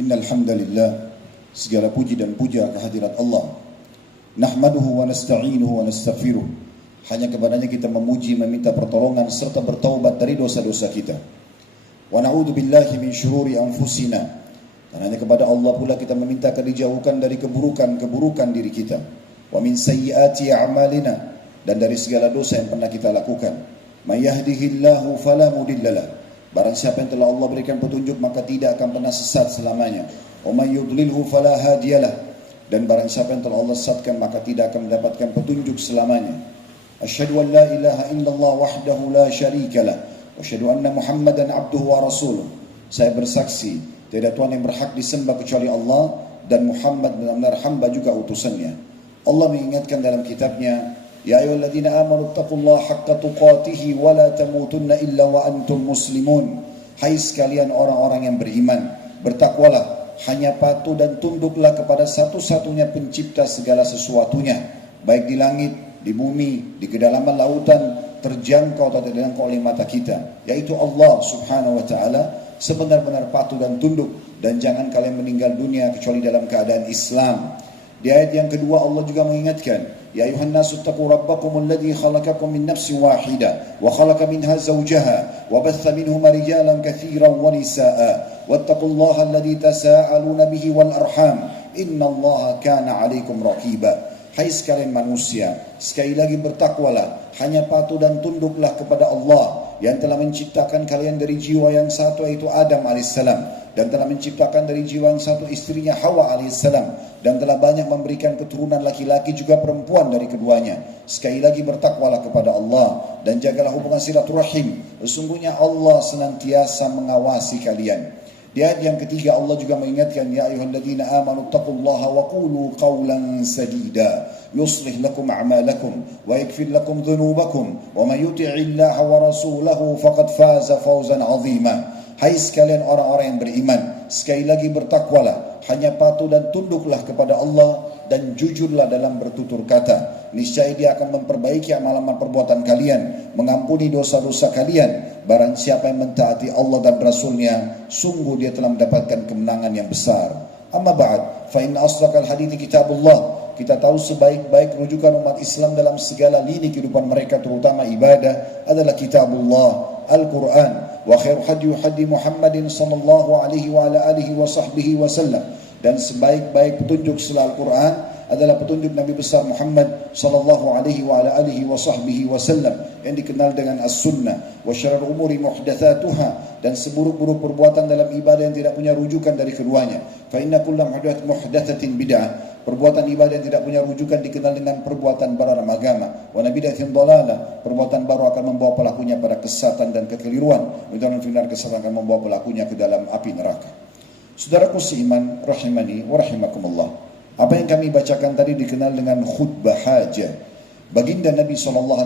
Innal hamdalillah, segala puji dan puja kehadirat Allah. Nahmaduhu wa nasta'inuhu wa nastaghfiruh. Hanya kepadanya kita memuji, meminta pertolongan serta bertaubat dari dosa-dosa kita. Wa na'udzu billahi min syururi anfusina. Dan hanya kepada Allah pula kita meminta dijauhkan dari keburukan-keburukan diri kita. Wa min sayyiati a'malina, dan dari segala dosa yang pernah kita lakukan. May yahdihillahu fala mudhillalah. Barang siapa yang telah Allah berikan petunjuk maka tidak akan pernah sesat selamanya. Wa may yudlilhu fala hadiyalah. Dan barang siapa yang telah Allah sesatkan maka tidak akan mendapatkan petunjuk selamanya. Asyhadu an la ilaha illallah wahdahu la syarikalah wa asyhadu anna Muhammadan abduhu wa rasuluh. Saya bersaksi tidak Tuhan yang berhak disembah kecuali Allah, dan Muhammad benar-benar hamba juga utusannya. Allah mengingatkan dalam kitabnya, ya ayyuhalladzina amanu taqullaha haqqa tuqatih wa la tamutunna illa wa antum muslimun. Hai sekalian orang-orang yang beriman, bertakwalah, hanya patuh dan tunduklah kepada satu-satunya pencipta segala sesuatunya, baik di langit, di bumi, di kedalaman lautan, terjangkau atau tidak terjangkau oleh mata kita, yaitu Allah subhanahu wa ta'ala. Sebenar-benar patuh dan tunduk, dan jangan kalian meninggal dunia kecuali dalam keadaan Islam. Di ayat yang kedua Allah juga mengingatkan, ya ayuhan nasu taqu rabbakum alladhi khalaqakum min nafsin wahidah wa khalaqa minha zawjaha wa batha minhuma rijalan katsiran wa nisaa wattaqullaha alladhi tasaaluna bihi wal arham innallaha kana 'alaikum raqiba. Hai sekalian manusia, sekali lagi bertakwalah, hanya patuh dan tunduklah kepada Allah yang telah menciptakan kalian dari jiwa yang satu, yaitu Adam alaihissalam, dan telah menciptakan dari jiwa yang satu istrinya Hawa alaihissalam, dan telah banyak memberikan keturunan laki-laki juga perempuan dari keduanya. Sekali lagi bertakwalah kepada Allah dan jagalah hubungan silaturahim. Sesungguhnya Allah senantiasa mengawasi kalian. Di ayat yang ketiga Allah juga mengingatkan, ya ayyuhalladzina amanu taqullaha wa qulu qawlan sadida yuslih lakum a'malakum wa yaghfir lakum dhunubakum wa may yuti'illaha wa rasulahu faqad faza fawzan 'azima. Hai sekalian orang-orang yang beriman, sekali lagi bertakwalah, hanya patuh dan tunduklah kepada Allah, dan jujurlah dalam bertutur kata. Niscaya Dia akan memperbaiki amalan perbuatan kalian, mengampuni dosa-dosa kalian. Barang siapa yang mentaati Allah dan Rasulnya, sungguh dia telah mendapatkan kemenangan yang besar. Amma ba'd, fa inna asdaqal hadithi kitabullah. Kita tahu sebaik-baik rujukan umat Islam dalam segala lini kehidupan mereka, terutama ibadah, adalah kitabullah, Al-Quran. Wa khairu hadi Muhammadin sallallahu alaihi wa ala alihi wa sahbihi wa sallam. Dan sebaik-baik petunjuk setelah Al-Quran adalah petunjuk Nabi besar Muhammad sallallahu alaihi wa ala alihi wa sahbihi wa sallam, yang dikenal dengan as-sunnah. Wa syarrul umuri muhdatsatuha, dan seburuk-buruk perbuatan dalam ibadah yang tidak punya rujukan dari keduanya. Fa inna kullu muhdatsatin bid'ah. Perbuatan ibadah yang tidak punya rujukan dikenal dengan perbuatan baru dalam agama. Wa nabidatin dhalalah. Perbuatan baru akan membawa pelakunya pada kesesatan dan kekeliruan. Dan final kesesatan akan membawa pelakunya ke dalam api neraka. Saudaraku seiman, rahimani wa rahimakumullah. Apa yang kami bacakan tadi dikenal dengan khutbah hajah. Baginda Nabi SAW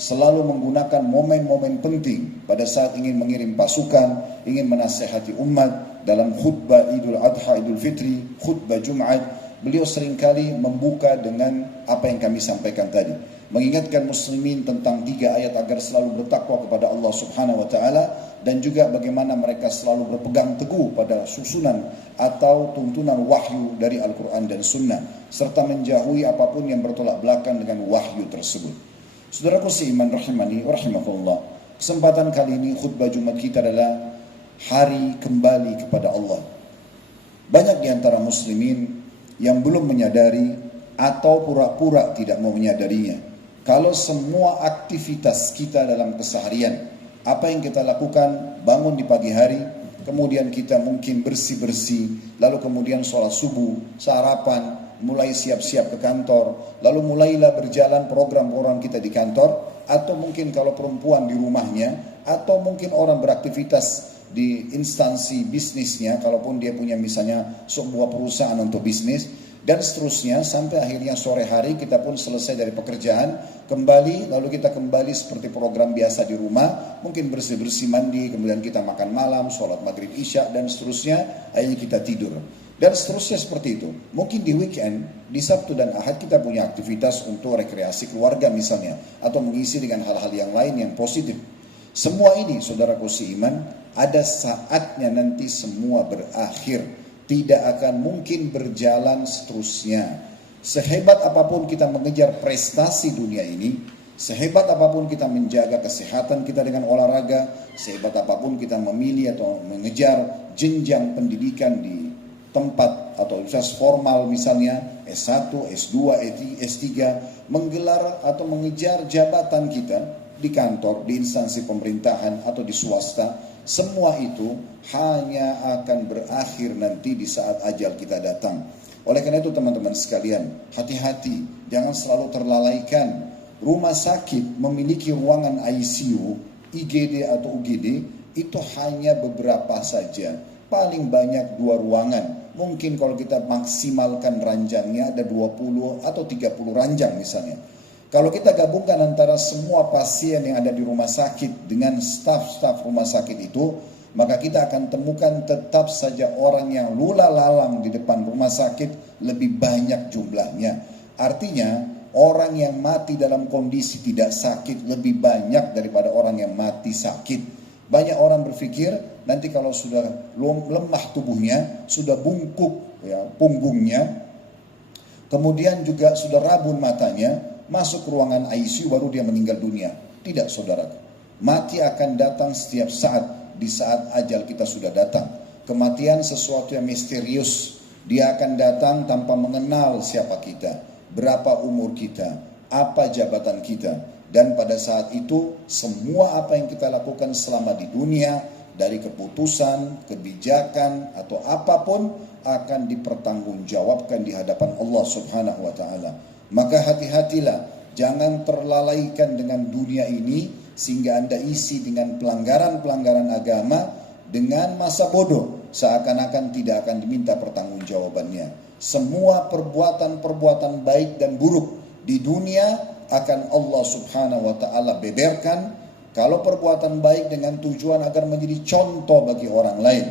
selalu menggunakan momen-momen penting pada saat ingin mengirim pasukan, ingin menasihati umat. Dalam khutbah Idul Adha, Idul Fitri, khutbah Jumat, beliau seringkali membuka dengan apa yang kami sampaikan tadi, mengingatkan muslimin tentang 3 ayat agar selalu bertakwa kepada Allah Subhanahu wa taala, dan juga bagaimana mereka selalu berpegang teguh pada susunan atau tuntunan wahyu dari Al-Quran dan Sunnah, serta menjauhi apapun yang bertolak belakang dengan wahyu tersebut. Saudaraku seiman rahimani wa rahimakumullah, kesempatan kali ini khutbah Jumat kita adalah hari kembali kepada Allah. Banyak di antara muslimin yang belum menyadari atau pura-pura tidak mau menyadarinya, kalau semua aktivitas kita dalam keseharian, apa yang kita lakukan, bangun di pagi hari, kemudian kita mungkin bersih-bersih, lalu kemudian sholat subuh, sarapan, mulai siap-siap ke kantor, lalu mulailah berjalan program-program kita di kantor, atau mungkin kalau perempuan di rumahnya, atau mungkin orang beraktivitas di instansi bisnisnya, kalaupun dia punya misalnya sebuah perusahaan untuk bisnis, dan seterusnya, sampai akhirnya sore hari kita pun selesai dari pekerjaan, kembali, lalu kita kembali seperti program biasa di rumah, mungkin bersih-bersih, mandi, kemudian kita makan malam, sholat maghrib isya, dan seterusnya, akhirnya kita tidur. Dan seterusnya seperti itu. Mungkin di weekend, di Sabtu dan Ahad kita punya aktivitas untuk rekreasi keluarga misalnya, atau mengisi dengan hal-hal yang lain yang positif. Semua ini, saudaraku seiman, Ada saatnya nanti semua berakhir. Tidak akan mungkin berjalan seterusnya. Sehebat apapun kita mengejar prestasi dunia ini, sehebat apapun kita menjaga kesehatan kita dengan olahraga, sehebat apapun kita memilih atau mengejar jenjang pendidikan di tempat atau universitas formal misalnya S1, S2, S3, menggelar atau mengejar jabatan kita di kantor, di instansi pemerintahan atau di swasta, semua itu hanya akan berakhir nanti di saat ajal kita datang. Oleh karena itu teman-teman sekalian, hati-hati, jangan selalu terlalaikan. Rumah sakit memiliki ruangan ICU, IGD atau UGD itu hanya beberapa saja. Paling banyak 2 ruangan. Mungkin kalau kita maksimalkan ranjangnya ada 20 atau 30 ranjang misalnya. Kalau kita gabungkan antara semua pasien yang ada di rumah sakit dengan staf-staf rumah sakit itu, maka kita akan temukan tetap saja orang yang lula lalang di depan rumah sakit lebih banyak jumlahnya. Artinya orang yang mati dalam kondisi tidak sakit lebih banyak daripada orang yang mati sakit. Banyak orang berpikir nanti kalau sudah lemah tubuhnya, sudah bungkuk ya, punggungnya, kemudian juga sudah rabun matanya, masuk ruangan ICU baru dia meninggal dunia. Tidak saudara, mati akan datang setiap saat, di saat ajal kita sudah datang. Kematian sesuatu yang misterius. Dia akan datang tanpa mengenal siapa kita, berapa umur kita, apa jabatan kita. Dan pada saat itu semua apa yang kita lakukan selama di dunia, dari keputusan, kebijakan atau apapun akan dipertanggungjawabkan di hadapan Allah Subhanahu wa taala. Maka hati-hatilah, jangan terlalaikan dengan dunia ini sehingga Anda isi dengan pelanggaran-pelanggaran agama dengan masa bodoh, seakan-akan tidak akan diminta pertanggungjawabannya. Semua perbuatan-perbuatan baik dan buruk di dunia akan Allah Subhanahu wa taala beberkan. Kalau perbuatan baik dengan tujuan agar menjadi contoh bagi orang lain,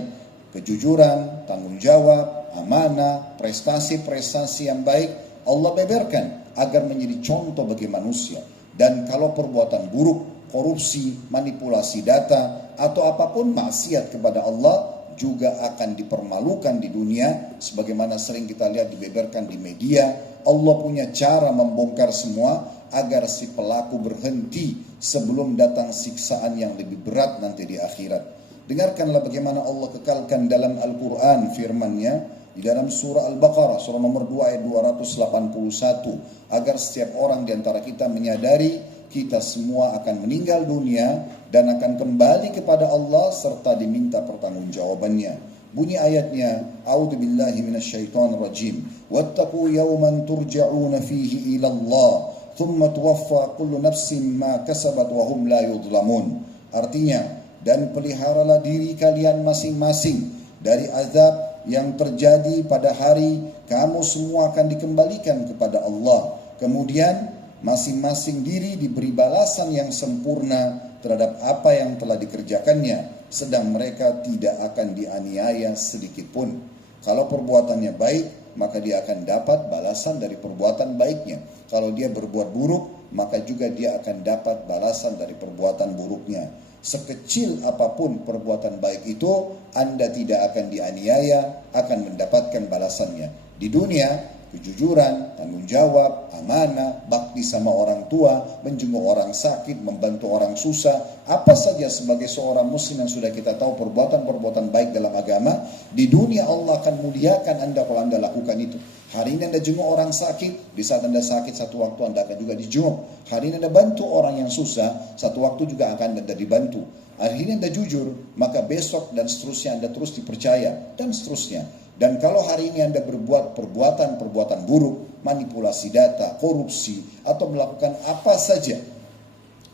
kejujuran, tanggung jawab, amanah, prestasi-prestasi yang baik, Allah beberkan agar menjadi contoh bagi manusia. Dan kalau perbuatan buruk, korupsi, manipulasi data, atau apapun maksiat kepada Allah, juga akan dipermalukan di dunia. Sebagaimana sering kita lihat dibeberkan di media, Allah punya cara membongkar semua agar si pelaku berhenti sebelum datang siksaan yang lebih berat nanti di akhirat. Dengarkanlah bagaimana Allah kekalkan dalam Al-Quran firman-Nya di dalam surah Al-Baqarah, surah nomor 2 ayat 281, agar setiap orang di antara kita menyadari kita semua akan meninggal dunia dan akan kembali kepada Allah serta diminta pertanggungjawabannya. Bunyi ayatnya, A'udzubillahi minasyaitonirrajim. Wattaqu yawman turja'una fihi ila Allah, thumma tuwaffa kullu nafsin ma kasabat wa hum la yudhlamun. Artinya, dan peliharalah diri kalian masing-masing dari azab yang terjadi pada hari kamu semua akan dikembalikan kepada Allah. Kemudian masing-masing diri diberi balasan yang sempurna terhadap apa yang telah dikerjakannya, sedang mereka tidak akan dianiaya sedikit pun. Kalau perbuatannya baik, maka dia akan dapat balasan dari perbuatan baiknya. Kalau dia berbuat buruk, maka juga dia akan dapat balasan dari perbuatan buruknya. Sekecil apapun perbuatan baik itu, Anda tidak akan dianiaya, akan mendapatkan balasannya. Di dunia, kejujuran, tanggung jawab, amanah, bakti sama orang tua, menjenguk orang sakit, membantu orang susah, apa saja sebagai seorang muslim yang sudah kita tahu perbuatan-perbuatan baik dalam agama, di dunia Allah akan muliakan Anda kalau Anda lakukan itu. Hari ini Anda jenguk orang sakit, di saat Anda sakit satu waktu Anda akan juga dijenguk. Hari ini Anda bantu orang yang susah, satu waktu juga akan Anda dibantu. Hari ini Anda jujur, maka besok dan seterusnya Anda terus dipercaya, dan seterusnya. Dan kalau hari ini Anda berbuat perbuatan-perbuatan buruk, manipulasi data, korupsi, atau melakukan apa saja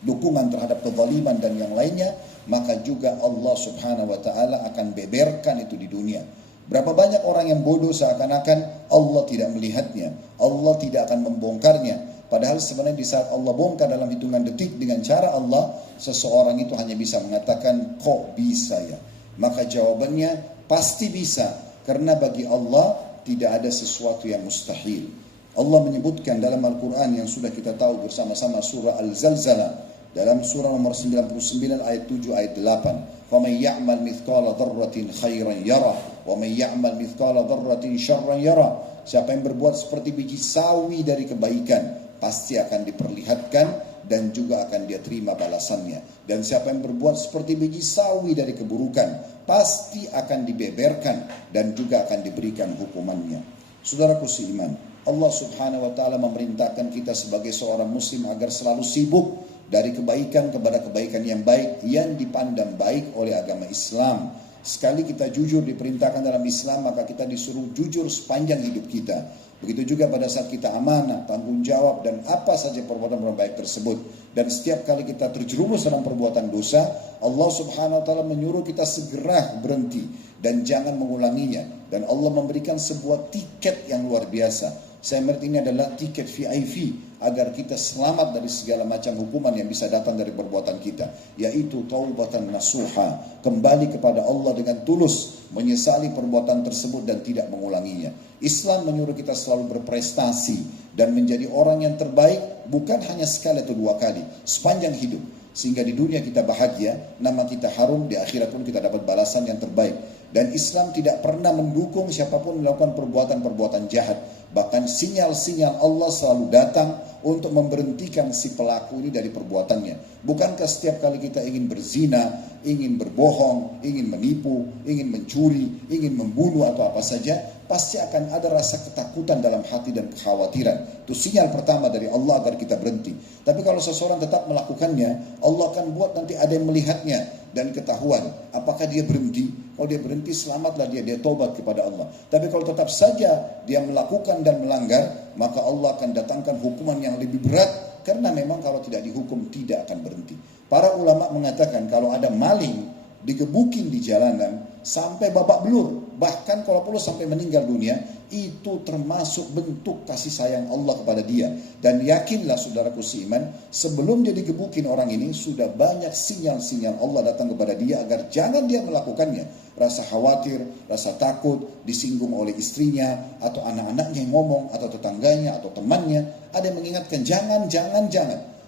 dukungan terhadap kezaliman dan yang lainnya, maka juga Allah Subhanahu wa taala akan beberkan itu di dunia. Berapa banyak orang yang bodoh seakan-akan Allah tidak melihatnya, Allah tidak akan membongkarnya. Padahal sebenarnya di saat Allah bongkar dalam hitungan detik dengan cara Allah, seseorang itu hanya bisa mengatakan, kok bisa ya? Maka jawabannya pasti bisa, karena bagi Allah tidak ada sesuatu yang mustahil. Allah menyebutkan dalam Al-Quran yang sudah kita tahu bersama-sama, surah Al-Zalzalah, dalam surah nomor 99 ayat 7 ayat 8. faman ya'mal mithqala dzarratin khairan yara wa man ya'mal mithqala dzarratin syarran yara. Siapa yang berbuat seperti biji sawi dari kebaikan, pasti akan diperlihatkan dan juga akan dia terima balasannya. Dan siapa yang berbuat seperti biji sawi dari keburukan, pasti akan dibeberkan dan juga akan diberikan hukumannya. Saudaraku seiman, Allah subhanahu wa ta'ala memerintahkan kita sebagai seorang muslim agar selalu sibuk dari kebaikan kepada kebaikan yang baik yang dipandang baik oleh agama Islam. Sekali kita jujur diperintahkan dalam Islam, maka kita disuruh jujur sepanjang hidup kita. Begitu juga pada saat kita amanah, tanggung jawab, dan apa saja perbuatan baik tersebut. Dan setiap kali kita terjerumus dalam perbuatan dosa, Allah subhanahu wa ta'ala menyuruh kita segera berhenti dan jangan mengulanginya. Dan Allah memberikan sebuah tiket yang luar biasa. Saya mengerti ini adalah tiket VIP agar kita selamat dari segala macam hukuman yang bisa datang dari perbuatan kita, yaitu taubatan nasuha, kembali kepada Allah dengan tulus, menyesali perbuatan tersebut dan tidak mengulanginya. Islam menyuruh kita selalu berprestasi dan menjadi orang yang terbaik, bukan hanya sekali atau dua kali, sepanjang hidup, sehingga di dunia kita bahagia, nama kita harum, di akhirat pun kita dapat balasan yang terbaik. Dan Islam tidak pernah mendukung siapapun melakukan perbuatan-perbuatan jahat. Bahkan sinyal-sinyal Allah selalu datang untuk memberhentikan si pelaku ini dari perbuatannya. Bukankah setiap kali kita ingin berzina, ingin berbohong, ingin menipu, ingin mencuri, ingin membunuh atau apa saja, pasti akan ada rasa ketakutan dalam hati dan kekhawatiran. Itu sinyal pertama dari Allah agar kita berhenti. Tapi kalau seseorang tetap melakukannya, Allah akan buat nanti ada yang melihatnya dan ketahuan apakah dia berhenti. Kalau dia berhenti, selamatlah dia tobat kepada Allah. Tapi kalau tetap saja dia melakukan dan melanggar, maka Allah akan datangkan hukuman yang lebih berat, karena memang kalau tidak dihukum tidak akan berhenti. Para ulama mengatakan kalau ada maling digebukin di jalanan sampai babak belur, bahkan kalau perlu sampai meninggal dunia, itu termasuk bentuk kasih sayang Allah kepada dia. Dan yakinlah saudaraku seiman, sebelum dia digebukin orang ini, sudah banyak sinyal-sinyal Allah datang kepada dia agar jangan dia melakukannya. Rasa khawatir, rasa takut, disinggung oleh istrinya, atau anak-anaknya yang ngomong, atau tetangganya, atau temannya, ada yang mengingatkan, jangan.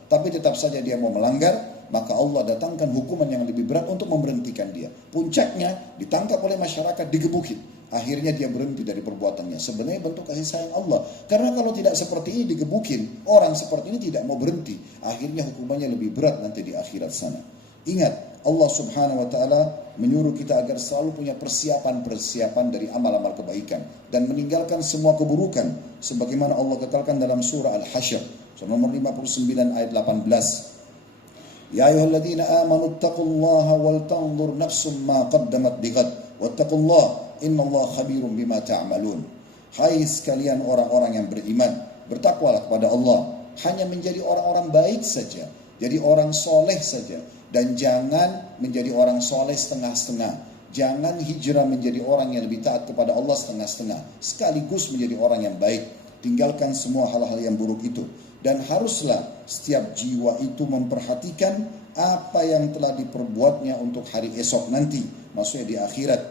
Tapi tetap saja dia mau melanggar, maka Allah datangkan hukuman yang lebih berat untuk memberhentikan dia. Puncaknya ditangkap oleh masyarakat, digebukin. Akhirnya dia berhenti dari perbuatannya. Sebenarnya bentuk kasih sayang Allah. Karena kalau tidak seperti ini digebukin, orang seperti ini tidak mau berhenti. Akhirnya hukumannya lebih berat nanti di akhirat sana. Ingat, Allah subhanahu wa ta'ala menyuruh kita agar selalu punya persiapan dari amal-amal kebaikan. Dan meninggalkan semua keburukan. Sebagaimana Allah kekalkan dalam surah Al-Hasyr. Surah nomor 59 ayat 18. Ya ayyuhalladzina amanu taqullaha wal tanzur nafsum ma qaddamat lighad wattaqullaha innallaha khabirum bima ta'malun. Hai sekalian orang-orang yang beriman, bertakwalah kepada Allah, hanya menjadi orang-orang baik saja, jadi orang soleh saja, dan jangan menjadi orang soleh setengah-setengah. Jangan hijrah menjadi orang yang lebih taat kepada Allah setengah-setengah, sekaligus menjadi orang yang baik. Tinggalkan semua hal-hal yang buruk itu. Dan haruslah setiap jiwa itu memperhatikan apa yang telah diperbuatnya untuk hari esok nanti, maksudnya di akhirat.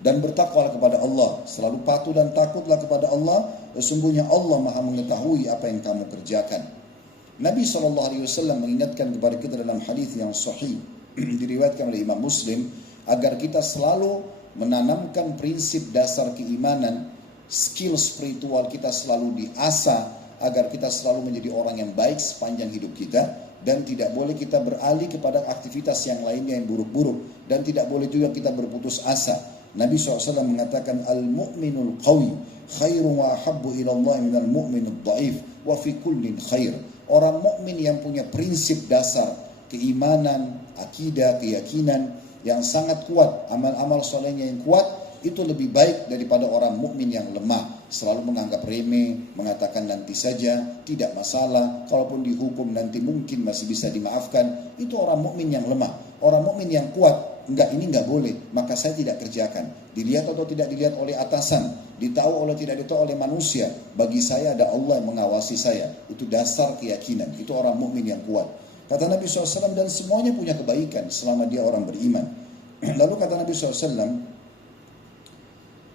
Dan bertakwalah kepada Allah, selalu patuh dan takutlah kepada Allah. Sesungguhnya Allah Maha mengetahui apa yang kamu kerjakan. Nabi SAW mengingatkan kepada kita dalam hadis yang sahih diriwayatkan oleh Imam Muslim, agar kita selalu menanamkan prinsip dasar keimanan, skill spiritual kita selalu diasah, agar kita selalu menjadi orang yang baik sepanjang hidup kita. Dan tidak boleh kita beralih kepada aktivitas yang lainnya yang buruk-buruk. Dan tidak boleh juga kita berputus asa. Nabi SAW mengatakan, Al-mu'minul qawi khairun wa ahabbu ilallah minal mu'minul da'if wa fi kullin khair. Orang mukmin yang punya prinsip dasar keimanan, akidah, keyakinan yang sangat kuat, amal-amal solehnya yang kuat, itu lebih baik daripada orang mukmin yang lemah, selalu menganggap remeh, mengatakan nanti saja, tidak masalah, kalaupun dihukum nanti mungkin masih bisa dimaafkan. Itu orang mukmin yang lemah. Orang mukmin yang kuat, enggak, ini enggak boleh, maka saya tidak kerjakan. Dilihat atau tidak dilihat oleh atasan, ditahu atau tidak ditahu oleh manusia, bagi saya ada Allah yang mengawasi saya. Itu dasar keyakinan, itu orang mukmin yang kuat. Kata Nabi SAW, dan semuanya punya kebaikan selama dia orang beriman. Lalu kata Nabi SAW,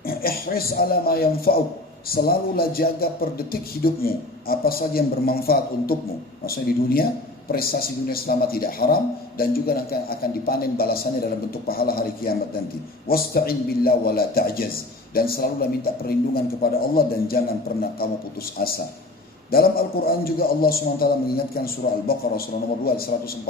ihris ala ma yanfa'uk, selalulah jaga per detik hidupmu apa saja yang bermanfaat untukmu, maksudnya di dunia prestasi dunia selama tidak haram, dan juga akan dipanen balasannya dalam bentuk pahala hari kiamat nanti. Wasta'in billah wa la ta'jaz, dan selalulah minta perlindungan kepada Allah dan jangan pernah kamu putus asa. Dalam Al-Quran juga Allah SWT mengingatkan surah Al-Baqarah surah nomor 2 148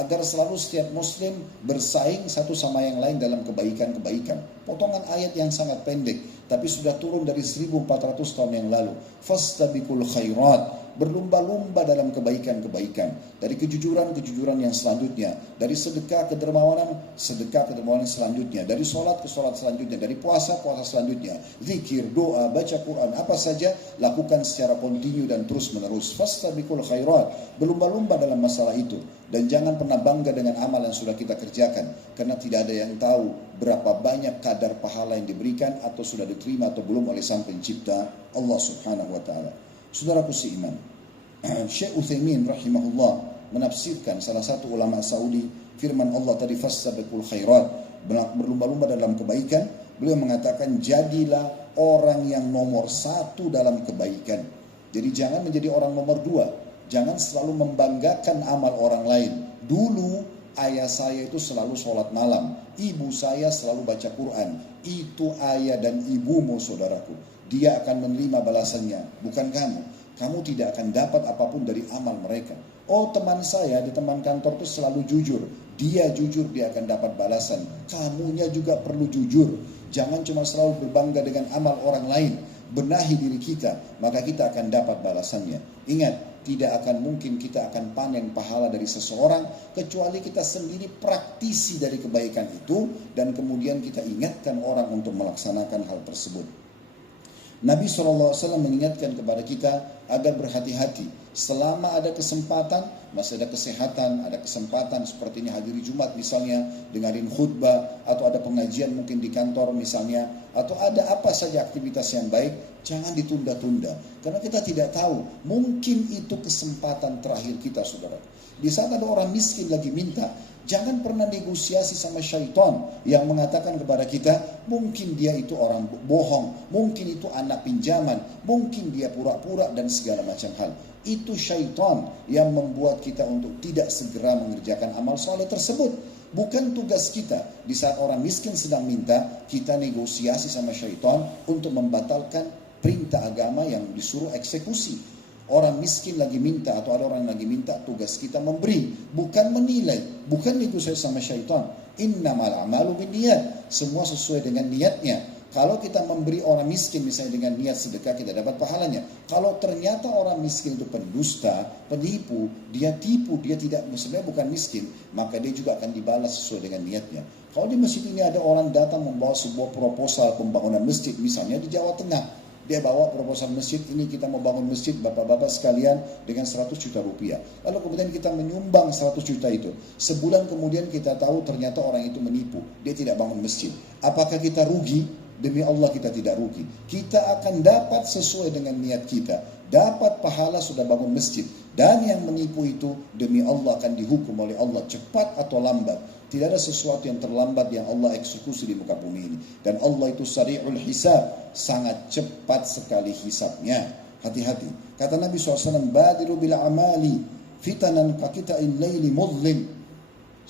agar selalu setiap muslim bersaing satu sama yang lain dalam kebaikan-kebaikan. Potongan ayat yang sangat pendek tapi sudah turun dari 1400 tahun yang lalu. Fastabiqul khairat, berlumba-lumba dalam kebaikan-kebaikan, dari kejujuran-kejujuran yang selanjutnya, dari sedekah ke dermawanan selanjutnya, dari sholat ke sholat selanjutnya, dari puasa selanjutnya, zikir, doa, baca Quran, apa saja lakukan secara kontinu dan terus menerus. Fastabiqul khairat, berlumba-lumba dalam masalah itu, dan jangan pernah bangga dengan amal yang sudah kita kerjakan, karena tidak ada yang tahu berapa banyak kadar pahala yang diberikan atau sudah diterima atau belum oleh Sang Pencipta Allah Subhanahu wa taala. Saudaraku seiman, Syekh Utsaimin rahimahullah menafsirkan salah satu ulama Saudi firman Allah tadi fastabiqul khairat, berlumba-lumba dalam kebaikan. Beliau mengatakan jadilah orang yang nomor 1 dalam kebaikan. Jadi jangan menjadi orang nomor 2. Jangan selalu membanggakan amal orang lain. Dulu ayah saya itu selalu sholat malam, ibu saya selalu baca Quran. Itu ayah dan ibumu, saudaraku. Dia akan menerima balasannya, bukan kamu. Kamu tidak akan dapat apapun dari amal mereka. Oh, teman saya di teman kantor itu selalu jujur. Dia jujur, dia akan dapat balasan. Kamunya juga perlu jujur. Jangan cuma selalu berbangga dengan amal orang lain. Benahi diri kita, maka kita akan dapat balasannya. Ingat, tidak akan mungkin kita akan panen pahala dari seseorang kecuali kita sendiri praktisi dari kebaikan itu, dan kemudian kita ingatkan orang untuk melaksanakan hal tersebut. Nabi SAW mengingatkan kepada kita agar berhati-hati. Selama ada kesempatan, masih ada kesehatan, ada kesempatan seperti ini hadiri Jumat misalnya, dengarin khutbah, atau ada pengajian mungkin di kantor misalnya, atau ada apa saja aktivitas yang baik, jangan ditunda-tunda. Karena kita tidak tahu, mungkin itu kesempatan terakhir kita, saudara. Di saat ada orang miskin lagi minta, jangan pernah negosiasi sama syaitan yang mengatakan kepada kita, mungkin dia itu orang bohong, mungkin itu anak pinjaman, mungkin dia pura-pura dan segala macam hal. Itu syaitan yang membuat kita untuk tidak segera mengerjakan amal soleh tersebut. Bukan tugas kita di saat orang miskin sedang minta, kita negosiasi sama syaitan untuk membatalkan perintah agama yang disuruh eksekusi. Orang miskin lagi minta atau ada orang yang lagi minta, tugas kita memberi, bukan menilai, bukan negosiasi sama syaitan. Innamal a'malu binniyat, semua sesuai dengan niatnya. Kalau kita memberi orang miskin misalnya dengan niat sedekah, kita dapat pahalanya. Kalau ternyata orang miskin itu pendusta, penipu, dia tipu, dia tidak, sebenarnya bukan miskin, maka dia juga akan dibalas sesuai dengan niatnya. Kalau di masjid ini ada orang datang membawa sebuah proposal pembangunan masjid misalnya di Jawa Tengah, dia bawa proposal masjid ini, kita mau bangun masjid bapak-bapak sekalian dengan 100 juta rupiah. Lalu kemudian kita menyumbang 100 juta itu. Sebulan kemudian kita tahu ternyata orang itu menipu. Dia tidak bangun masjid. Apakah kita rugi? Demi Allah kita tidak rugi. Kita akan dapat sesuai dengan niat kita. Dapat pahala sudah bangun masjid. Dan yang menipu itu demi Allah akan dihukum oleh Allah cepat atau lambat. Tidak ada sesuatu yang terlambat yang Allah eksekusi di muka bumi ini. Dan Allah itu sari'ul hisab, sangat cepat sekali hisabnya. Hati-hati. Kata Nabi SAW, badiru bil amali fitanan kakita'il layli mudlim.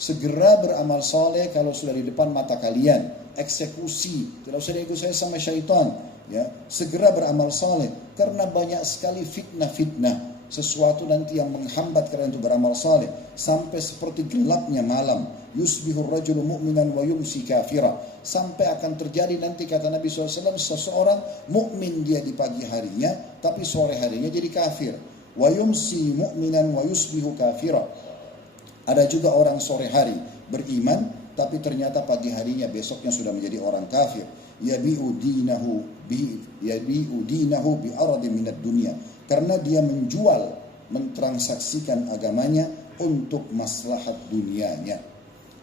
Segera beramal soleh kalau sudah di depan mata kalian. Eksekusi, tidak usah negosiasi sama syaitan. Ya, segera beramal soleh karena banyak sekali fitnah-fitnah. Sesuatu nanti yang menghambat kalian untuk beramal saleh sampai seperti gelapnya malam. Yusbihur rajulu mu'minan wa yumsi kafira. Sampai akan terjadi nanti kata Nabi SAW, seseorang mukmin dia di pagi harinya, tapi sore harinya jadi kafir. Wa yumsi mu'minan wa yusbihu kafira. Ada juga orang sore hari beriman, tapi ternyata pagi harinya besoknya sudah menjadi orang kafir. Yabi'u dinahu bi aradin minad dunya. Karena dia menjual, mentransaksikan agamanya untuk maslahat dunianya.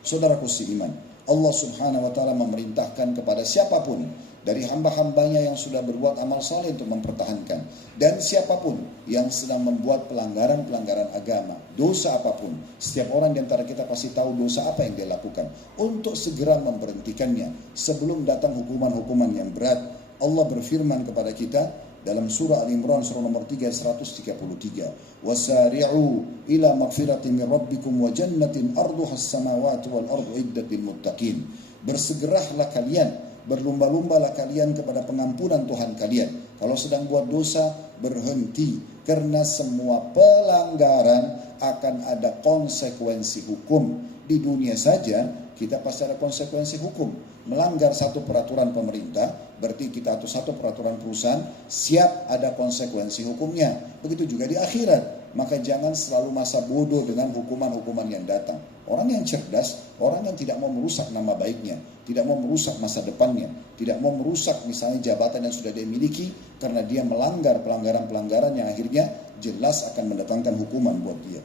Saudaraku seiman, Allah Subhanahu wa taala memerintahkan kepada siapapun dari hamba-hambanya yang sudah berbuat amal saleh untuk mempertahankan, dan siapapun yang sedang membuat pelanggaran-pelanggaran agama, dosa apapun, setiap orang di antara kita pasti tahu dosa apa yang dia lakukan, untuk segera memberhentikannya sebelum datang hukuman-hukuman yang berat. Allah berfirman kepada kita, dalam surah Al-Imran surah nomor 3 133. Wasari'u ila magfiratin min rabbikum wa jannatin arduhas samawati wal ardu iddatil muttaqin. Bersegeralah kalian, berlumba-lumbalah kalian kepada pengampunan Tuhan kalian. Kalau sedang buat dosa, berhenti, karena semua pelanggaran akan ada konsekuensi hukum. Di dunia saja kita pasti ada konsekuensi hukum. Melanggar satu peraturan pemerintah, berarti kita atau satu peraturan perusahaan, siap ada konsekuensi hukumnya. Begitu juga di akhirat. Maka jangan selalu masa bodoh dengan hukuman-hukuman yang datang. Orang yang cerdas, orang yang tidak mau merusak nama baiknya, tidak mau merusak masa depannya, tidak mau merusak misalnya jabatan yang sudah dia miliki, karena dia melanggar pelanggaran-pelanggaran yang akhirnya jelas akan mendatangkan hukuman buat dia.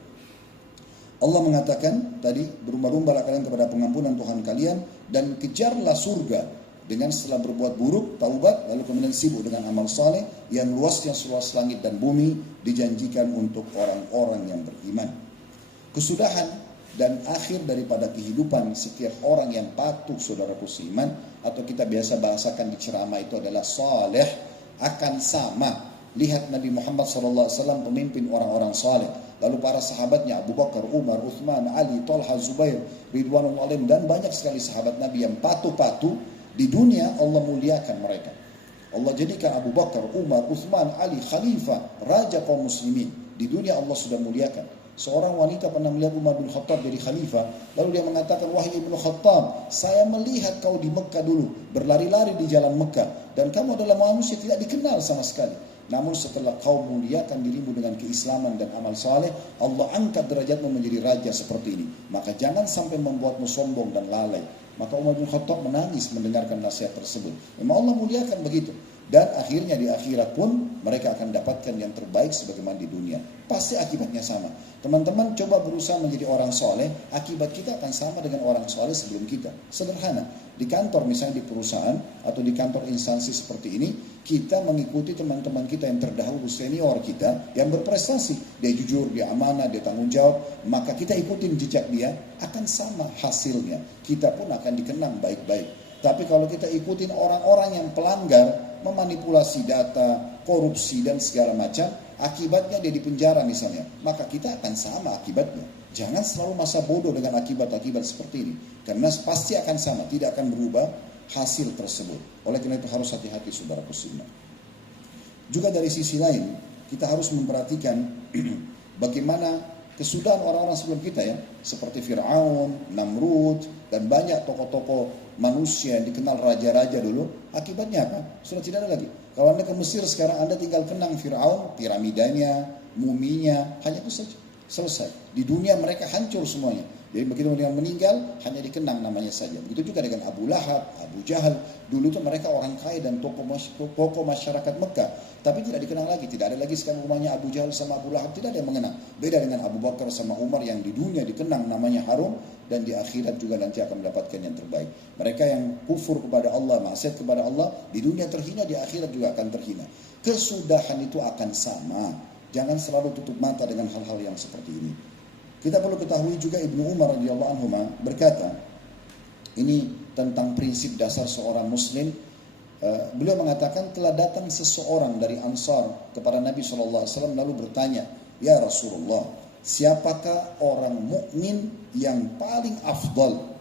Allah mengatakan tadi, berlumba-lumbalah kalian kepada pengampunan Tuhan kalian dan kejarlah surga dengan setelah berbuat buruk, taubat, lalu kemudian sibuk dengan amal saleh yang luasnya seluas langit dan bumi dijanjikan untuk orang-orang yang beriman. Kesudahan dan akhir daripada kehidupan setiap orang yang patuh, saudaraku seiman, atau kita biasa bahasakan di ceramah itu adalah saleh, akan sama. Lihat Nabi Muhammad SAW pemimpin orang-orang saleh. Lalu para sahabatnya Abu Bakar, Umar, Uthman, Ali, Talha, Zubair, Ridwanul Alim, dan banyak sekali sahabat Nabi yang patuh-patuh. Di dunia Allah muliakan mereka. Allah jadikan Abu Bakar, Umar, Uthman, Ali, Khalifah, Raja kaum muslimin. Di dunia Allah sudah muliakan. Seorang wanita pernah melihat Umar bin Khattab jadi khalifah. Lalu dia mengatakan, wahai Ibnu Khattab, saya melihat kau di Mekah dulu, berlari-lari di jalan Mekah. Dan kamu adalah manusia tidak dikenal sama sekali. Namun setelah kau muliakan dirimu dengan keislaman dan amal saleh, Allah angkat derajatmu menjadi raja seperti ini. Maka jangan sampai membuatmu sombong dan lalai. Maka Umar bin Khattab menangis mendengarkan nasihat tersebut. Memang Allah muliakan begitu. Dan akhirnya di akhirat pun mereka akan dapatkan yang terbaik sebagaimana di dunia. Pasti akibatnya sama. Teman-teman coba berusaha menjadi orang soleh, akibat kita akan sama dengan orang soleh sebelum kita. Sederhana. Di kantor misalnya di perusahaan atau di kantor instansi seperti ini, kita mengikuti teman-teman kita yang terdahulu senior kita yang berprestasi. Dia jujur, dia amanah, dia tanggung jawab. Maka kita ikutin jejak dia, akan sama hasilnya. Kita pun akan dikenang baik-baik. Tapi kalau kita ikutin orang-orang yang pelanggar, memanipulasi data, korupsi dan segala macam, akibatnya dia dipenjara misalnya, maka kita akan sama akibatnya. Jangan selalu masa bodoh dengan akibat-akibat seperti ini, karena pasti akan sama, tidak akan berubah hasil tersebut. Oleh karena itu harus hati-hati saudaraku seiman. Juga dari sisi lain, kita harus memperhatikan bagaimana kesudahan orang-orang sebelum kita ya, seperti Fir'aun, Namrud, dan banyak tokoh-tokoh manusia yang dikenal raja-raja dulu. Akibatnya apa? Sudah tidak ada lagi. Kalau Anda ke Mesir sekarang, Anda tinggal kenang Fir'aun, piramidanya, muminya, hanya itu saja. Selesai. Di dunia mereka hancur semuanya. Jadi begitu dia meninggal, hanya dikenang namanya saja. Begitu juga dengan Abu Lahab, Abu Jahal. Dulu itu mereka orang kaya dan tokoh masyarakat Mekah. Tapi tidak dikenang lagi. Tidak ada lagi sekarang rumahnya Abu Jahal sama Abu Lahab. Tidak ada yang mengenang. Beda dengan Abu Bakar sama Umar yang di dunia dikenang namanya harum. Dan di akhirat juga nanti akan mendapatkan yang terbaik. Mereka yang kufur kepada Allah, maksiat kepada Allah, di dunia terhina, di akhirat juga akan terhina. Kesudahan itu akan sama. Jangan selalu tutup mata dengan hal-hal yang seperti ini. Kita perlu ketahui juga Ibnu Umar radhiyallahu anhu berkata, ini tentang prinsip dasar seorang muslim. Beliau mengatakan telah datang seseorang dari Ansar kepada Nabi SAW lalu bertanya, ya Rasulullah, siapakah orang mukmin yang paling afdal?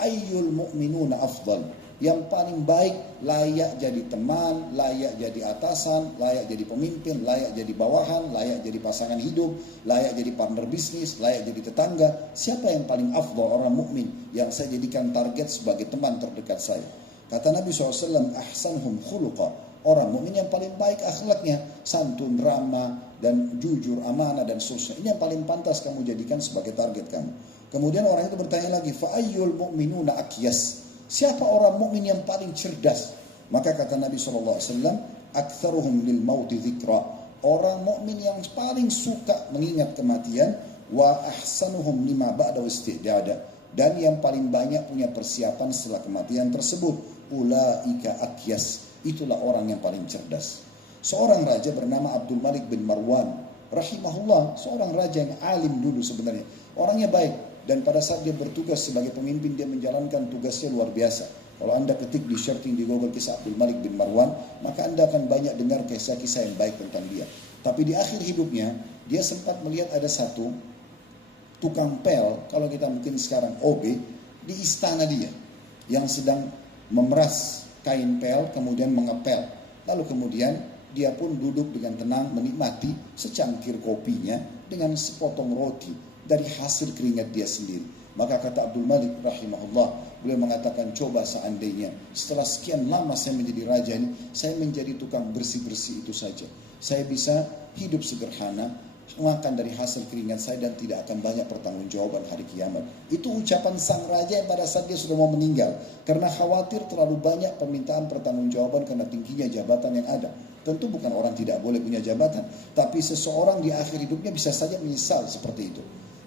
Ayyul mu'minuna afdal? Yang paling baik, layak jadi teman, layak jadi atasan, layak jadi pemimpin, layak jadi bawahan, layak jadi pasangan hidup, layak jadi partner bisnis, layak jadi tetangga. Siapa yang paling afdal orang mukmin yang saya jadikan target sebagai teman terdekat saya? Kata Nabi SAW, ahsanhum khuluqa. Orang mukmin yang paling baik akhlaknya, santun, ramah, dan jujur, amanah, dan seterusnya. Ini yang paling pantas kamu jadikan sebagai target kamu. Kemudian orang itu bertanya lagi, fa'ayyul mu'minuna akyas? Siapa orang mukmin yang paling cerdas? Maka kata Nabi SAW, aktsaruhum lil mauti dzikra. Orang mukmin yang paling suka mengingat kematian, wa ahsanuhum lima ba'da istidada. Dan yang paling banyak punya persiapan setelah kematian tersebut. Ulaika akyas. Itulah orang yang paling cerdas. Seorang raja bernama Abdul Malik bin Marwan, rahimahullah, seorang raja yang alim dulu sebenarnya. Orangnya baik. Dan pada saat dia bertugas sebagai pemimpin, dia menjalankan tugasnya luar biasa. Kalau Anda ketik di searching di Google kisah Abdul Malik bin Marwan, maka Anda akan banyak dengar kisah-kisah yang baik tentang dia. Tapi di akhir hidupnya, dia sempat melihat ada satu tukang pel, kalau kita mungkin sekarang OB, di istana dia, yang sedang memeras kain pel, kemudian mengepel. Lalu kemudian dia pun duduk dengan tenang menikmati secangkir kopinya dengan sepotong roti dari hasil keringat dia sendiri. Maka kata Abdul Malik rahimahullah, beliau mengatakan, coba seandainya setelah sekian lama saya menjadi raja ini, saya menjadi tukang bersih-bersih itu saja. Saya bisa hidup sederhana, makan dari hasil keringat saya dan tidak akan banyak pertanggungjawaban hari kiamat. Itu ucapan sang raja yang pada saat dia sudah mau meninggal, karena khawatir terlalu banyak permintaan pertanggungjawaban karena tingginya jabatan yang ada. Tentu bukan orang tidak boleh punya jabatan, tapi seseorang di akhir hidupnya bisa saja menyesal seperti itu.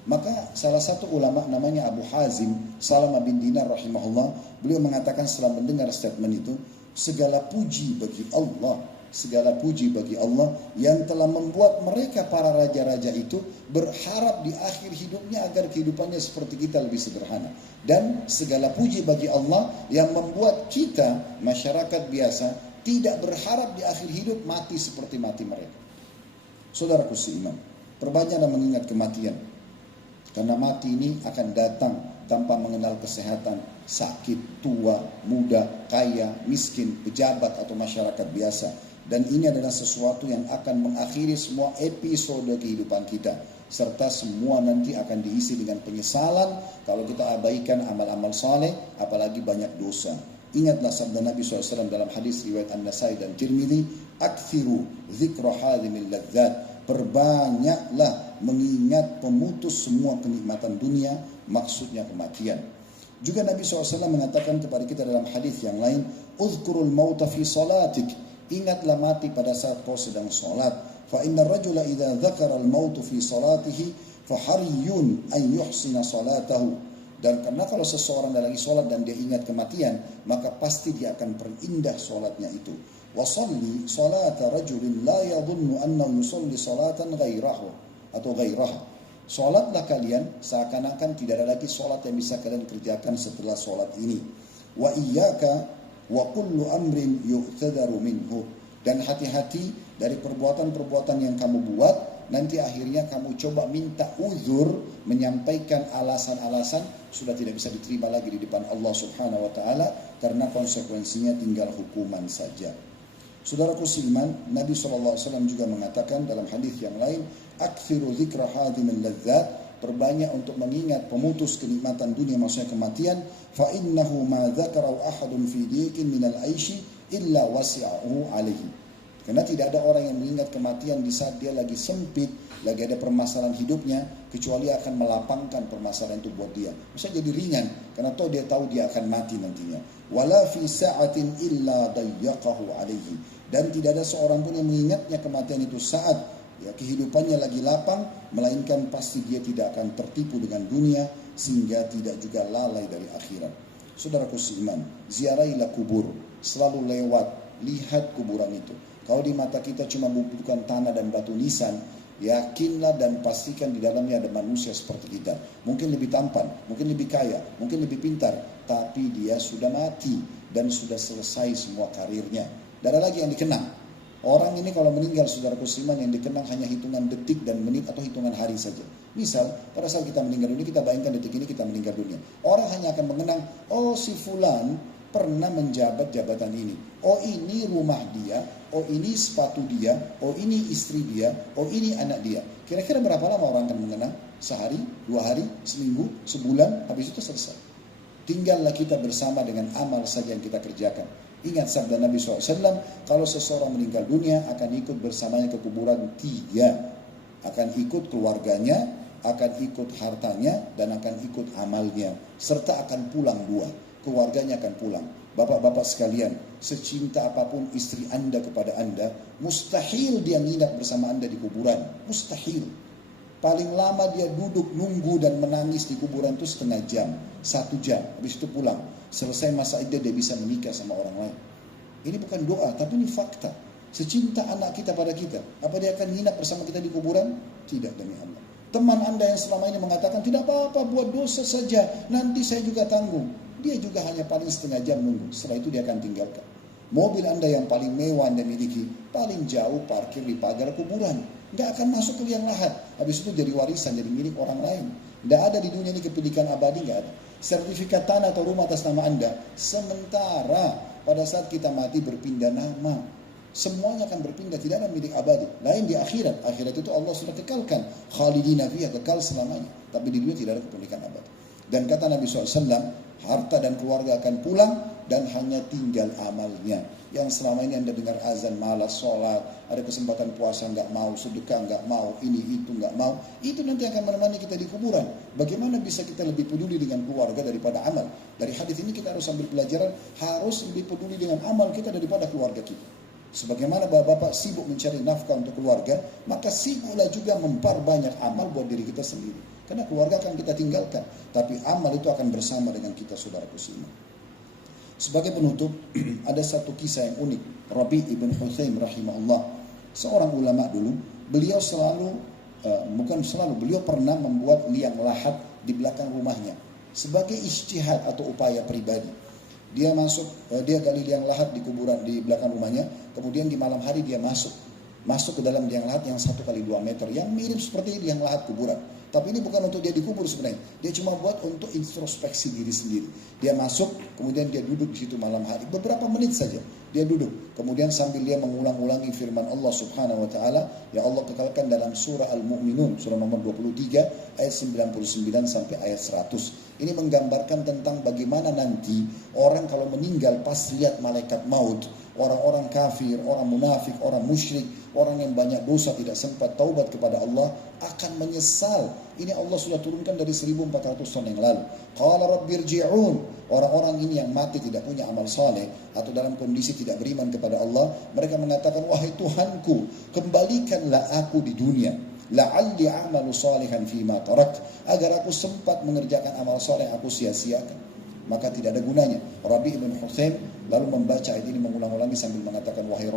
Maka salah satu ulama namanya Abu Hazim Salamah bin Dinar rahimahullah, beliau mengatakan setelah mendengar statement itu, segala puji bagi Allah, segala puji bagi Allah yang telah membuat mereka para raja-raja itu berharap di akhir hidupnya agar kehidupannya seperti kita, lebih sederhana. Dan segala puji bagi Allah yang membuat kita masyarakat biasa tidak berharap di akhir hidup mati seperti mati mereka. Saudaraku seiman, perbanyaklah mengingat kematian. Karena mati ini akan datang tanpa mengenal kesehatan, sakit, tua, muda, kaya, miskin, pejabat atau masyarakat biasa. Dan ini adalah sesuatu yang akan mengakhiri semua episode kehidupan kita. Serta semua nanti akan diisi dengan penyesalan kalau kita abaikan amal-amal saleh, apalagi banyak dosa. Ingatlah sabda Nabi SAW dalam hadis riwayat An-Nasai dan Tirmidzi, "Aktsiru dzikra hadhimil ladzat." Perbanyaklah mengingat pemutus semua kenikmatan dunia, maksudnya kematian. Juga Nabi SAW mengatakan kepada kita dalam hadis yang lain, "Uzkurul mauta fi salatik." Ingatlah mati pada saat kau sedang salat. Fa inna rajula idza dzakara al-maut fi salatihi fa haryun an yuhsina salatahu. Dan karena kalau seseorang lagi salat dan dia ingat kematian, maka pasti dia akan perindah salatnya itu. Wasalli salata rajulin la yadhunnu annahu yusalli salatan ghairahu atau ghairaha. Salatlah kalian seakan-akan tidak ada lagi salat yang bisa kalian kerjakan setelah salat ini. Wa iyyaka wa kullu amrin yu'tadaru minhu. Dan hati-hati dari perbuatan-perbuatan yang kamu buat, nanti akhirnya kamu coba minta uzur, menyampaikan alasan-alasan, sudah tidak bisa diterima lagi di depan Allah Subhanahu wa taala, karena konsekuensinya tinggal hukuman saja. Saudaraku seiman, Nabi SAW juga mengatakan dalam hadis yang lain, "Aktsiru dzikra hadimil ladzat." Perbanyak untuk mengingat pemutus kenikmatan dunia, maksudnya kematian. Fa innahu ma dzakara ahadun fi diqin minal aishi illa wasi'ahu alaihi. Karena tidak ada orang yang mengingat kematian di saat dia lagi sempit, lagi ada permasalahan hidupnya, kecuali akan melapangkan permasalahan itu buat dia. Bisa jadi ringan, karena toh dia tahu dia akan mati nantinya. Wala fi sa'atin illa dayyaqahu alaihi. Dan tidak ada seorang pun yang mengingatnya kematian itu saat kehidupannya lagi lapang, melainkan pasti dia tidak akan tertipu dengan dunia, sehingga tidak juga lalai dari akhirat. Saudaraku seiman, ziarahilah kubur, selalu lewat, lihat kuburan itu. Kalau di mata kita cuma bukan tanah dan batu nisan, yakinlah dan pastikan di dalamnya ada manusia seperti kita. Mungkin lebih tampan, mungkin lebih kaya, mungkin lebih pintar, tapi dia sudah mati dan sudah selesai semua karirnya. Tidak ada lagi yang dikenang. Orang ini kalau meninggal, saudaraku seiman, yang dikenang hanya hitungan detik dan menit atau hitungan hari saja. Misal, pada saat kita meninggal dunia, kita bayangkan detik ini kita meninggal dunia. Orang hanya akan mengenang, oh si fulan pernah menjabat jabatan ini. Oh ini rumah dia, oh ini sepatu dia, oh ini istri dia, oh ini anak dia. Kira-kira berapa lama orang akan mengenang? Sehari, 2 hari, seminggu, sebulan, habis itu selesai. Tinggallah kita bersama dengan amal saja yang kita kerjakan. Ingat sabda Nabi SAW, kalau seseorang meninggal dunia akan ikut bersamanya ke kuburan 3. Akan ikut keluarganya, akan ikut hartanya, dan akan ikut amalnya. Serta akan pulang 2. Keluarganya akan pulang. Bapak-bapak sekalian, secinta apapun istri Anda kepada Anda, mustahil dia nginap bersama Anda di kuburan. Mustahil. Paling lama dia duduk nunggu dan menangis di kuburan itu setengah jam, 1 jam, habis itu pulang. Selesai masa iddah dia bisa menikah sama orang lain. Ini bukan doa, tapi ini fakta. Secinta anak kita pada kita, apa dia akan nginap bersama kita di kuburan? Tidak, demi Allah. Teman Anda yang selama ini mengatakan tidak apa-apa, buat dosa saja, nanti saya juga tanggung. Dia juga hanya paling setengah jam nunggu, setelah itu dia akan tinggalkan. Mobil Anda yang paling mewah Anda miliki, paling jauh parkir di pagar kuburan. Nggak akan masuk ke liang lahat. Habis itu jadi warisan, jadi milik orang lain. Nggak ada di dunia ini kepemilikan abadi, nggak ada. Sertifikat tanah atau rumah atas nama Anda, sementara pada saat kita mati berpindah nama. Semuanya akan berpindah, tidak ada milik abadi. Lain di akhirat. Akhirat itu Allah sudah kekalkan. Khalidina fiha, kekal selamanya. Tapi di dunia tidak ada kepemilikan abadi. Dan kata Nabi SAW, harta dan keluarga akan pulang dan hanya tinggal amalnya. Yang selama ini Anda dengar azan, malas sholat, ada kesempatan puasa nggak mau, sedekah nggak mau, ini itu nggak mau, itu nanti akan menemani kita di kuburan. Bagaimana bisa kita lebih peduli dengan keluarga daripada amal? Dari hadis ini kita harus ambil pelajaran, harus lebih peduli dengan amal kita daripada keluarga kita. Sebagaimana bapak-bapak sibuk mencari nafkah untuk keluarga, maka sibuklah juga memperbanyak amal buat diri kita sendiri. Karena keluarga akan kita tinggalkan, tapi amal itu akan bersama dengan kita, saudaraku seiman. Sebagai penutup, ada satu kisah yang unik. Rabi' ibn Huthaim rahimahullah, seorang ulama dulu, beliau beliau pernah membuat liang lahat di belakang rumahnya sebagai ijtihad atau upaya pribadi. Dia gali liang lahat di kuburan di belakang rumahnya, kemudian di malam hari dia masuk ke dalam liang lahat yang 1 kali 2 meter, yang mirip seperti liang lahat kuburan. Tapi ini bukan untuk dia dikubur sebenarnya. Dia cuma buat untuk introspeksi diri sendiri. Dia masuk, kemudian dia duduk di situ malam hari. Beberapa menit saja dia duduk. Kemudian sambil dia mengulang-ulangi firman Allah Subhanahu wa taala, ya Allah kekalkan dalam surah Al-Mu'minun, surah nomor 23 ayat 99 sampai ayat 100. Ini menggambarkan tentang bagaimana nanti orang kalau meninggal pas lihat malaikat maut, orang-orang kafir, orang munafik, orang musyrik, orang yang banyak dosa tidak sempat taubat kepada Allah akan menyesal. Ini Allah sudah turunkan dari 1400 tahun yang lalu. Qala rabbirji'un. Orang-orang ini yang mati tidak punya amal saleh atau dalam kondisi tidak beriman kepada Allah, mereka mengatakan, wahai Tuhanku, kembalikanlah aku di dunia. La'alli a'malu salihan fima tarak, agar aku sempat mengerjakan amal saleh aku sia-siakan. Maka tidak ada gunanya. Rabi' ibn Huthaim lalu membaca ayat ini mengulang-ulangi sambil mengatakan, wahai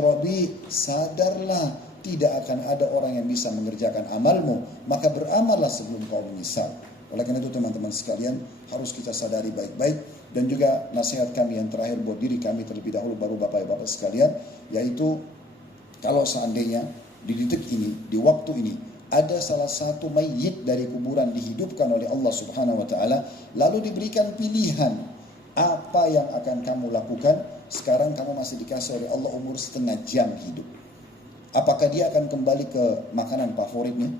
Rabi', sadarlah, tidak akan ada orang yang bisa mengerjakan amalmu, maka beramallah sebelum kau menyesal. Oleh karena itu teman-teman sekalian, harus kita sadari baik-baik. Dan juga nasihat kami yang terakhir buat diri kami terlebih dahulu, baru bapak-bapak sekalian, yaitu kalau seandainya di detik ini, di waktu ini, ada salah satu mayit dari kuburan dihidupkan oleh Allah Subhanahu wa taala, lalu diberikan pilihan apa yang akan kamu lakukan. Sekarang kamu masih dikasih oleh Allah umur setengah jam hidup. Apakah dia akan kembali ke makanan favoritnya?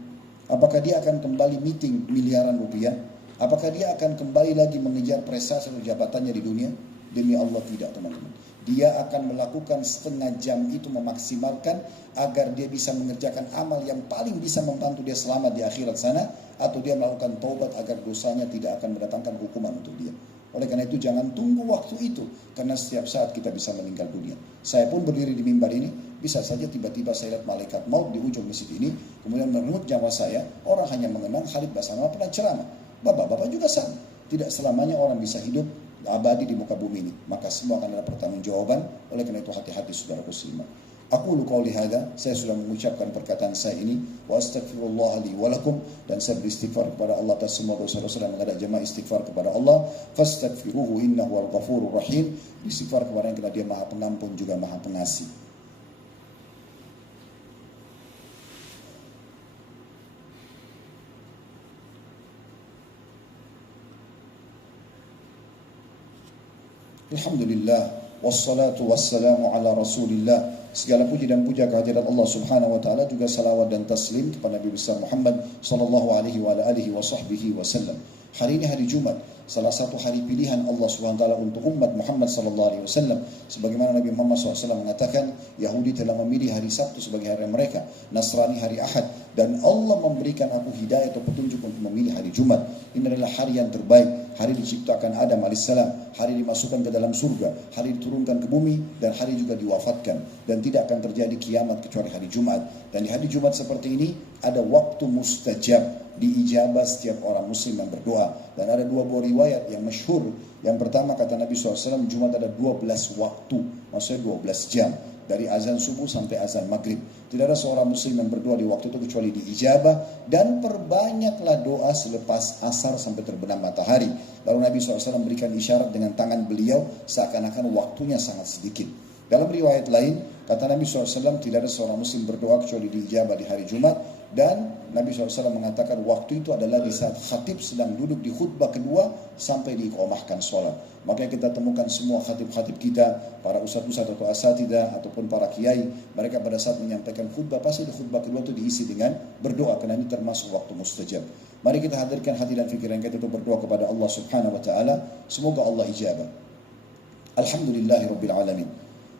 Apakah dia akan kembali meeting miliaran rupiah? Apakah dia akan kembali lagi mengejar prestasi atau jabatannya di dunia? Demi Allah tidak, teman-teman. Dia akan melakukan setengah jam itu memaksimalkan agar dia bisa mengerjakan amal yang paling bisa membantu dia selamat di akhirat sana, atau dia melakukan taubat agar dosanya tidak akan mendatangkan hukuman untuk dia. Oleh karena itu jangan tunggu waktu itu, karena setiap saat kita bisa meninggal dunia. Saya pun berdiri di mimbar ini, bisa saja tiba-tiba saya lihat malaikat maut di ujung masjid ini, kemudian menurut nyawa saya, orang hanya mengenang Khalid Basalamah pernah ceramah. Bapak-bapak juga sama. Tidak selamanya orang bisa hidup abadi di muka bumi ini, maka semua akan ada pertanggungjawaban. Oleh karena itu hati-hati saudaraku seiman. Aku qauli hadza, saya sudah mengucapkan perkataan saya ini, wa astaghfirullah li wa lakum, dan saya beristighfar kepada Allah atas semua dosa-dosa dan mengajak jemaah istighfar kepada Allah. Fastaghfiruhu innahu wal ghafurur rahim. Istighfar kepada yang, karena dia Maha Pengampun juga Maha Pengasih. Alhamdulillah, wassalatu wassalamu ala rasulillah. Segala puji dan puja kehadirat Allah Subhanahu wa taala, juga salawat dan taslim kepada Nabi besar Muhammad sallallahu alaihi wa alihi wasallam. Hari ini hari Jumat, salah satu hari pilihan Allah Subhanahu wa taala untuk umat Muhammad sallallahu alaihi wasallam. Sebagaimana Nabi Muhammad SAW mengatakan, Yahudi telah memilih hari Sabtu sebagai hari mereka, Nasrani hari Ahad, dan Allah memberikan aku hidayah atau petunjuk untuk memilih hari Jumat. Ini adalah hari yang terbaik, hari diciptakan Adam alaihissalam, hari dimasukkan ke dalam surga, hari diturunkan ke bumi, dan hari juga diwafatkan. Dan tidak akan terjadi kiamat kecuali hari Jumat. Dan di hari Jumat seperti ini ada waktu mustajab, diijabah setiap orang muslim yang berdoa. Dan ada 2 buah riwayat yang masyhur. Yang pertama kata Nabi SAW, Jumat ada 12 waktu, maksudnya 12 jam. Dari azan subuh sampai azan maghrib. Tidak ada seorang muslim yang berdoa di waktu itu kecuali diijabah. Dan perbanyaklah doa selepas asar sampai terbenam matahari. Lalu Nabi SAW memberikan isyarat dengan tangan beliau seakan-akan waktunya sangat sedikit. Dalam riwayat lain, kata Nabi SAW, tidak ada seorang muslim berdoa kecuali diijabah di hari Jumat. Dan Nabi SAW mengatakan waktu itu adalah di saat khatib sedang duduk di khutbah kedua sampai diiqamahkan sholat. Makanya kita temukan semua khatib-khatib kita, para ustadz-ustadz atau asatidah ataupun para kiai, mereka pada saat menyampaikan khutbah, pasti di khutbah kedua itu diisi dengan berdoa, karena ini termasuk waktu mustajab. Mari kita hadirkan hati dan fikiran kita untuk berdoa kepada Allah Subhanahu wa taala, semoga Allah ijabah. Alhamdulillahirabbil alamin.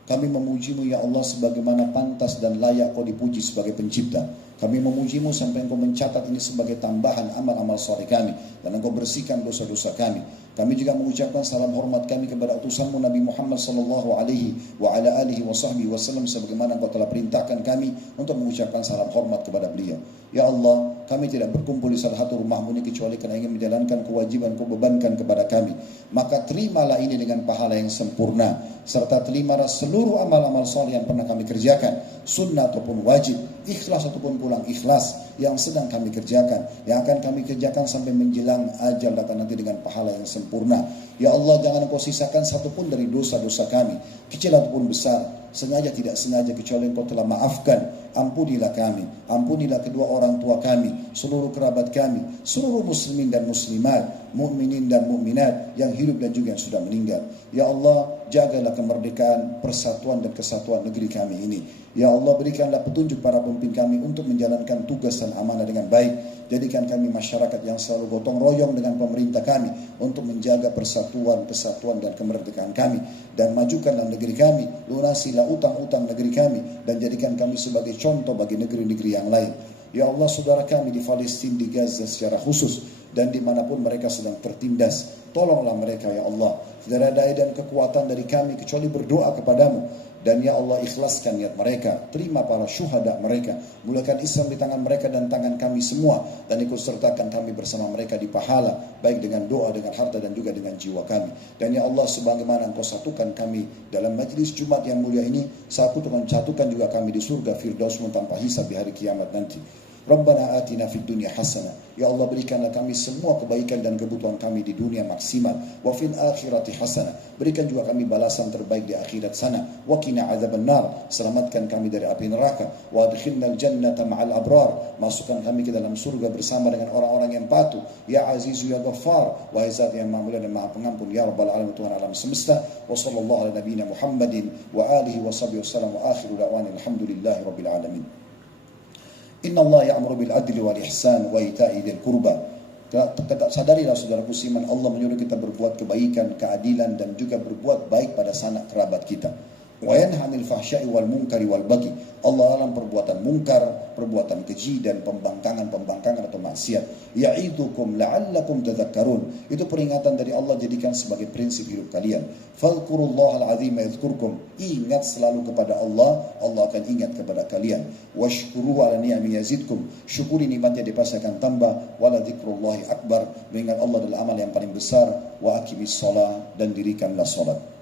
Kami memuji-Mu ya Allah sebagaimana pantas dan layak Kau dipuji sebagai pencipta. Kami memuji-Mu sampai Engkau mencatat ini sebagai tambahan amal-amal saleh kami, dan Engkau bersihkan dosa-dosa kami. Kami juga mengucapkan salam hormat kami kepada utusan-Mu Nabi Muhammad sallallahu alaihi wa ala alihi wa sahbihi wasallam, sebagaimana Engkau telah perintahkan kami untuk mengucapkan salam hormat kepada beliau. Ya Allah, kami tidak berkumpul di salah satu rumah-Mu ini kecuali karena ingin menjalankan kewajiban Kau bebankan kepada kami. Maka terimalah ini dengan pahala yang sempurna, serta terimalah seluruh amal-amal saleh yang pernah kami kerjakan, sunnah ataupun wajib, ikhlas ataupun pulang ikhlas, yang sedang kami kerjakan, yang akan kami kerjakan sampai menjelang ajal datang nanti dengan pahala yang sempurna. Ya Allah, jangan Engkau sisakan satupun dari dosa-dosa kami, kecil ataupun besar, sengaja tidak sengaja, kecuali Engkau telah maafkan. Ampunilah kami, ampunilah kedua orang tua kami, seluruh kerabat kami, seluruh muslimin dan muslimat, mukminin dan mukminat yang hidup dan juga yang sudah meninggal. Ya Allah, jagalah kemerdekaan, persatuan dan kesatuan negeri kami ini. Ya Allah, berikanlah petunjuk para pemimpin kami untuk menjalankan tugas dan amanah dengan baik. Jadikan kami masyarakat yang selalu gotong royong dengan pemerintah kami untuk menjaga persatuan, kesatuan dan kemerdekaan kami. Dan majukanlah negeri kami, lunasilah utang-utang negeri kami, dan jadikan kami sebagai contoh bagi negeri-negeri yang lain. Ya Allah, saudara kami di Palestina, di Gaza secara khusus, dan dimanapun mereka sedang tertindas, tolonglah mereka ya Allah. Tidak ada daya dan kekuatan dari kami kecuali berdoa kepadamu. Dan ya Allah, ikhlaskan niat mereka, terima para syuhada mereka, mulakan Islam di tangan mereka dan tangan kami semua, dan ikut sertakan kami bersama mereka di pahala, baik dengan doa, dengan harta dan juga dengan jiwa kami. Dan ya Allah, sebagaimana Engkau satukan kami dalam majlis Jumat yang mulia ini, satukan juga kami di surga Firdaus tanpa hisab di hari kiamat nanti. Rabbana atina fid dunya hasanah. Ya Allah, berikanlah kami semua kebaikan dan kebutuhan kami di dunia maksimal. Wa fil akhirati hasanah. Berikan juga kami balasan terbaik di akhirat sana. Wa qina adzabannar. Selamatkan kami dari api neraka. Wa adkhilnal jannata ma'al abrar. Masukkan kami ke dalam surga bersama dengan orang-orang yang patuh. Ya Azizu ya Ghaffar. Wa Zat yang Maha Mulia dan Maha Pengampun. Ya Rabbal Alamin, Tuhan alam semesta. Wa sallallahu ala nabiyyina Muhammadin wa alihi wa sahbihi wasallam. Wa akhiru da'wana alhamdulillahi rabbil alamin. Inna Allah ya'muru bil adli wal ihsan wa ita'i dzil qurba. Sadarilah saudara musliman, Allah menyuruh kita berbuat kebaikan, keadilan dan juga berbuat baik pada sanak kerabat kita. Wa yanha 'anil fahsya'i wal munkari wal baghi. Allah larang perbuatan mungkar, perbuatan keji dan pembangkangan atau maksiat. Ya'idukum la'allakum tadhakkarun. Itu peringatan dari Allah, jadikan sebagai prinsip hidup kalian. Fadhkurullahal 'azima yadhkurkum. Ingat selalu kepada Allah, Allah akan ingat kepada kalian. Washkuruhu 'ala ni'ami yazidkum. Syukuri nikmatnya dipasti akan tambah. Wala dzikrullahi akbar. Mengingat Allah adalah amal yang paling besar. Wa aqimis shalah, dan dirikanlah salat.